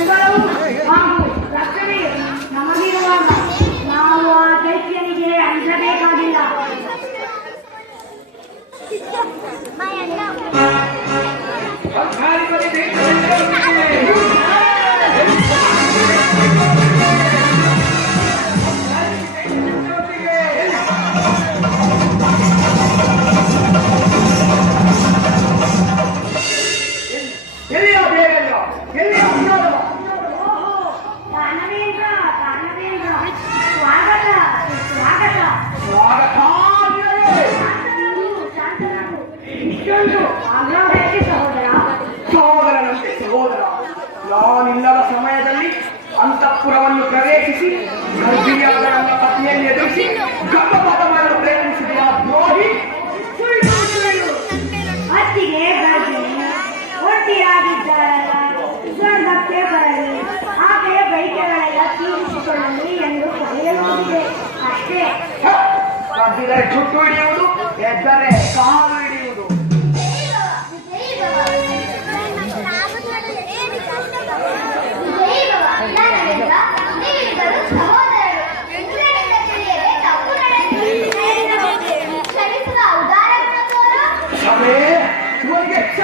Israel ಗರ್ಭಿಣಿಯಾದ ನನ್ನ ಪತ್ನಿಯನ್ನು ಎದುರಿಸಿ ಗರ್ಭಪಾತ ಮಾಡಲು ಸುಳ್ಳು ಸುಳ್ಳು ಅತ್ತಿಗೆ ಗರ್ಭಿಣಿ ಒಟ್ಟಿಯಾಗಿದ್ದಾಳಲ್ಲ ಸ್ವರ್ಗಕ್ಕೆ ಬರಲಿ ಆಕೆಯ ಬೈಕೆಗಳೆಲ್ಲ ತೀರಿಸಿಕೊಳ್ಳಲಿ ಎಂದು ಕರೆಯಲಾಗಿದೆ ಅಷ್ಟೇ! ಕದ್ದಿದರೆ ಹಿಡಿಯುವುದು ಎದ್ದರೆ ಕಾಲು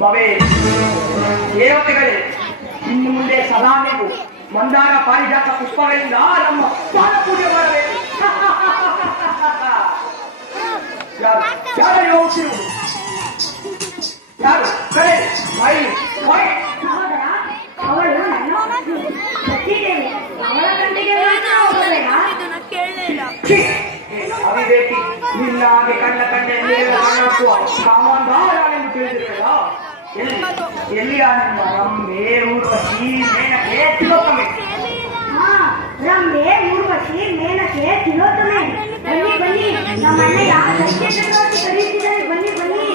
ಚಕ್ರವರ್ತಿಗೆ ಸ್ವರ್ಗಾಧಿಪತಿ ದೈತ್ಯ ಚಕ್ರವರ್ತಿಗೆ ಸ್ವರ್ಗಾಧಿಪತಿ ದೈತ್ಯ ಚಕ್ರವರ್ತಿಗೆ ಖಂಡಂ ದಶಗುಣಂ ಭವೆ ದೇವತೆಗಳೇ ಇನ್ನು ಮುಂದೆ ಸದಾ ನೀವು ಮಂದಾರ ಪಾರಿಜಾತ ಪುಷ್ಪಗಳಿಂದ ನಮ್ಮ ಪಾದ ಪೂಜೆ ಮಾಡಬೇಕು ಯಾರು ಯಾರು ಯೋಚಿಸುವುದು ಯಾರು ಕರೆ ಮೈ ಮೈ ಸಹೋದರ ಅವಳು ನನ್ನ ಸತೀದೇವಿ ಅವಳ ಗಂಟೆಗೆ ಮಾತ್ರ ಹೋಗಬೇಡ ಛೀ! ಏ, ಅವಿವೇಕಿ ನಿನ್ನ ಹಾಗೆ ಕಣ್ಣ ಕಣ್ಣಲ್ಲಿ ಕಾಣುವ ಕಾಮಂದಾರನೆಂದು ತಿಳಿದಿರುವೆಯ ಎಲ್ಲಿ ಎಲ್ಲಿಯ ನಿಮ್ಮ ರಂಬೆ ಊರ್ವಶಿ ಮೇನಕೆ ತಿಲೋತ್ತಮೆ ಹಾ ರಂಬೆ ಊರ್ವಶಿ ಮೇನಕೆ ತಿಲೋತ್ತಮೆ ಬನ್ನಿ ಬನ್ನಿ ನಮ್ಮ ಅಣ್ಣಯ್ಯ ದೈತ್ಯ ಚಕ್ರವರ್ತಿ ಕರೀತಿದ್ದಾರೆ ಬನ್ನಿ ಬನ್ನಿ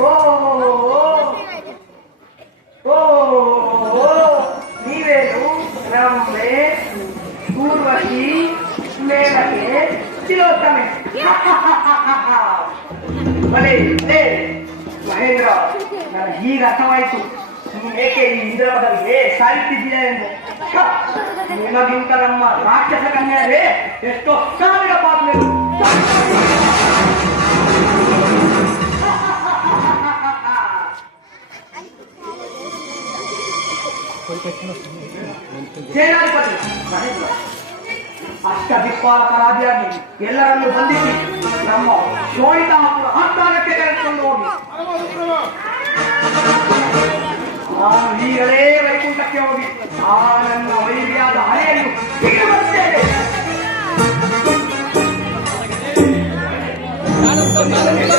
ಓ ಓ ಓ ನೀವೇನು ರಂಬೆ ಊರ್ವಶಿ ಮೇನಕೆ ತಿಲೋತ್ತಮೆ ಬಲೆ ಲೇ ಮಹೇಂದ್ರ ನನ್ನ ಈಗ ಅರ್ಥವಾಯಿತು ಏಕೆ ಈ ಇಂದ್ರವರಿಗೆ ಸಾಯುತ್ತಿದ್ದೀಯ ಎಂದು! ನಿಮಗಿಂತ ನಮ್ಮ ರಾಕ್ಷಸ ಕನ್ಯರೇ ಎಷ್ಟೋ ಸಾವಿರ ಪಾತ್ರೆಗಳು ಸೇನಾಧಿಪತಿ ಮಹೇಂದ್ರ ಅಷ್ಟದಿಕ್ಪಾಲಕರಾದಿಯಾಗಿ ಎಲ್ಲರನ್ನು ಬಂಧಿಸಿ ನಮ್ಮ ಶೋಣಿತಾಪುರ ಆಸ್ಥಾನಕ್ಕೆ ಕರೆದುಕೊಂಡು ಹೋಗಿ. ಈಗಲೇ ವೈಕುಂಠಕ್ಕೆ ಹೋಗಿ ಆ ನನ್ನ ವೈರಿಯಾದ ಹಣೆಯನ್ನು ತೆಗೆದು ಬರ್ತೇನೆ ನಾನಂತೂ ನಾನಂತೂ